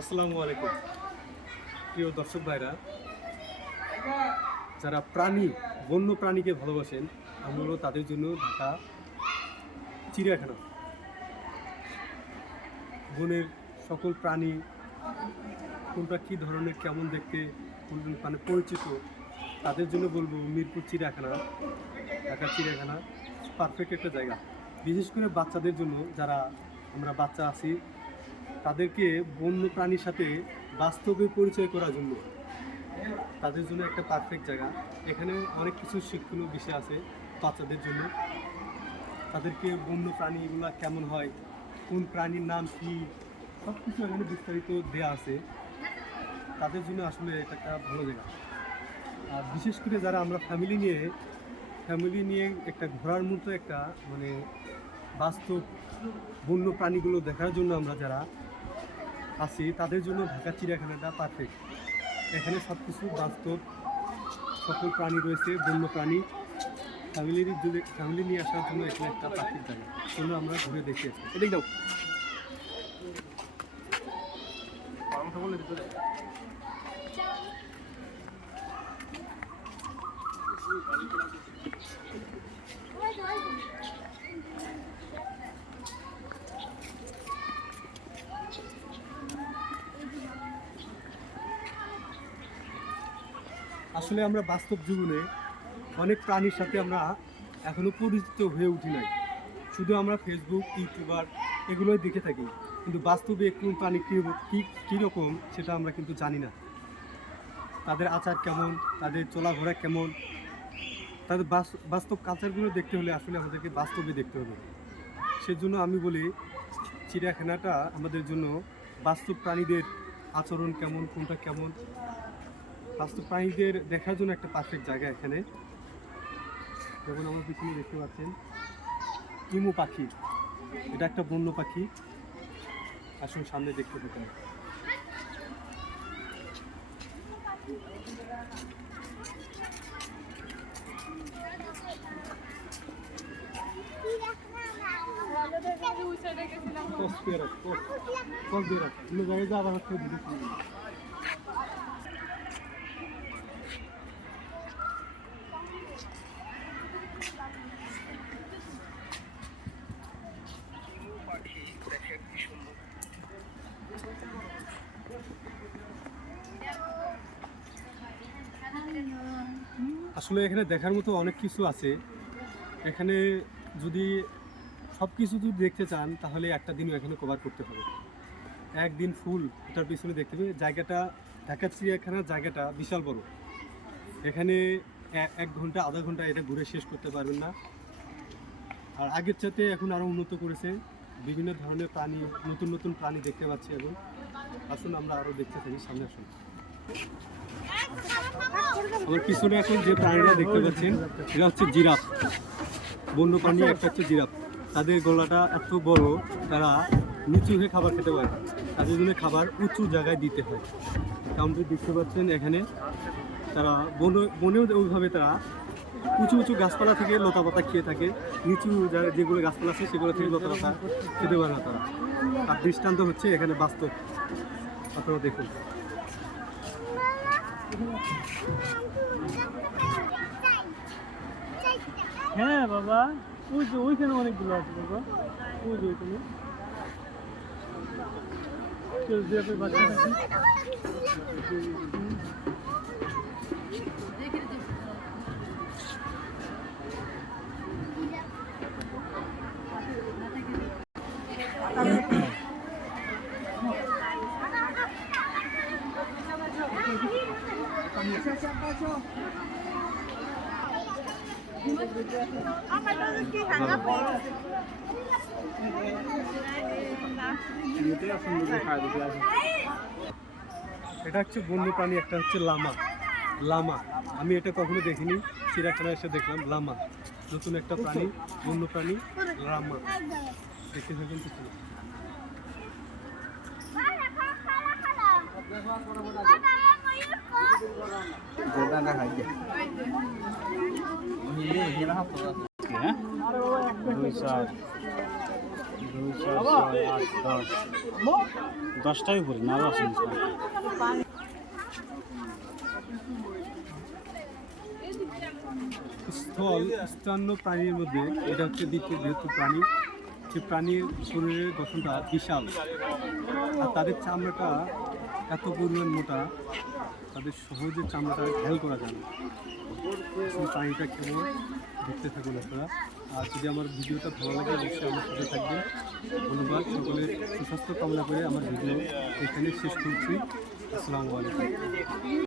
আসসালামু আলাইকুম প্রিয় দর্শক ভাইরা, যারা বন্য প্রাণীকে ভালোবাসেন, আমি হলো তাদের জন্য ঢাকা চিড়িয়াখানা। বনের সকল প্রাণী কোনটা কী ধরনের, কেমন দেখতে, কোন মানে পরিচিত, তাদের জন্য বলবো মিরপুর চিড়িয়াখানা, ঢাকা চিড়িয়াখানা পারফেক্ট একটা জায়গা। বিশেষ করে বাচ্চাদের জন্য, যারা আমরা বাচ্চা আছি, তাদেরকে বন্য প্রাণীর সাথে বাস্তবে পরিচয় করার জন্য তাদের জন্য একটা পারফেক্ট জায়গা। এখানে অনেক কিছু শিক্ষণীয় বিষয় আছে বাচ্চাদের জন্য। তাদেরকে বন্য প্রাণীগুলো কেমন হয়, কোন প্রাণীর নাম কী, সব কিছু এখানে বিস্তারিত দেওয়া আছে। তাদের জন্য আসলে এটা একটা ভালো জায়গা। আর বিশেষ করে যারা আমরা ফ্যামিলি নিয়ে একটা ঘোরার মতো একটা মানে বাস্তব বন্য প্রাণীগুলো দেখার জন্য আমরা যারা আছি, তাদের জন্য ঢাকা চিড়িয়াখানাটা পারফেক্ট। এখানে সব কিছু বাস্তব সকল প্রাণী রয়েছে, বন্য প্রাণী। ফ্যামিলি নিয়ে আসার জন্য এখানে একটা পারফেক্ট জায়গা। চলো আমরা ঘুরে দেখে আসি। এদিক দাও। আসলে আমরা বাস্তব জীবনে অনেক প্রাণীর সাথে আমরা এখনো পরিচিত হয়ে উঠি নাই। শুধু আমরা ফেসবুক, ইউটিউবার এগুলোই দেখে থাকি, কিন্তু বাস্তবে কোন প্রাণী কীরকম সেটা আমরা কিন্তু জানি না। তাদের আচার কেমন, তাদের চলাফেরা কেমন, তাদের বাস্তব কালচারগুলো দেখতে হলে আসলে আমাদেরকে বাস্তবে দেখতে হবে। সেজন্য আমি বলি চিড়িয়াখানাটা আমাদের জন্য বাস্তব প্রাণীদের আচরণ কেমন, কোনটা কেমন, বাস্তব প্রাণীদের দেখার জন্য একটা পারফেক্ট জায়গা এখানে। যেমন আমার পিছনে দেখতে পাচ্ছেন ইমু পাখি, এটা একটা বন্য পাখি। আসুন সামনে দেখতে পেতেন। আসলে এখানে দেখার মতো অনেক কিছু আছে। এখানে যদি সব কিছু যদি দেখতে চান, তাহলে একটা দিনও এখানে কভার করতে হবে। একদিন ফুল এটার পিছনে দেখতে হবে। জায়গাটা, ঢাকা চিড়িয়াখানার জায়গাটা বিশাল বড়। এখানে 1 ঘন্টা আধা ঘন্টা এটা ঘুরে শেষ করতে পারবেন না। আর আগের চাইতে এখন আরও উন্নত করেছে, বিভিন্ন ধরনের প্রাণী, নতুন নতুন প্রাণী দেখতে পাচ্ছি। এবং আসুন আমরা আরও দেখতে থাকি, সামনে আসুন। আমার পিছনে এখন যে প্রাণীরা দেখতে পাচ্ছেন, এটা হচ্ছে জিরাফ। বন্য প্রাণী একটা হচ্ছে জিরাফ। তাদের গলাটা এত বড়, তারা নিচু হয়ে খাবার খেতে পারে। তাদের জন্য খাবার উঁচু জায়গায় দিতে হয়। কারণ দেখতে পাচ্ছেন এখানে তারা বনেও ওইভাবে তারা উঁচু উঁচু গাছপালা থেকে লতা পাতা খেয়ে থাকে। নিচু জায়গায় যেগুলো গাছপালা আছে সেগুলো থেকে লতা পাতা খেতে পারে না তারা। আর দৃষ্টান্ত হচ্ছে এখানে বাস্তব, আপনারা দেখুন। হ্যাঁ বাবা, ওই যে ওইখানে অনেকগুলো আছে বাবা, ওই যে ওইখানে বাচ্চা থাকে। এটা হচ্ছে বন্য প্রাণী, একটা হচ্ছে লামা। আমি এটা কখনো দেখিনি, চিড়িয়াখানায় এসে দেখলাম লামা, নতুন একটা প্রাণী, বন্য প্রাণী লামা। দেখতে থাকুন পিছনে। 10টায় উপরে না, আরও আছে নিচে। স্তন্য প্রাণীর মধ্যে এটা হচ্ছে দ্বিতীয় বৃহত্তম প্রাণী। যে প্রাণীর শরীরের গঠনটা বিশাল, আর তাদের চামড়াটা এত পরিমাণ মোটা, তাদের সহজে চামড়াটা ঘ্যাল করা যায় না। আসলে প্রাণীটা কেমন দেখতে থাকুন আপনারা। আর যদি আমার ভিডিওটা ভালো লাগে অবশ্যই আমার সাথে থাকবেন। ধন্যবাদ, সকলের সুস্বাস্থ্য কামনা করে আমার ভিডিও এখানে শেষ করছি। আসসালামু আলাইকুম।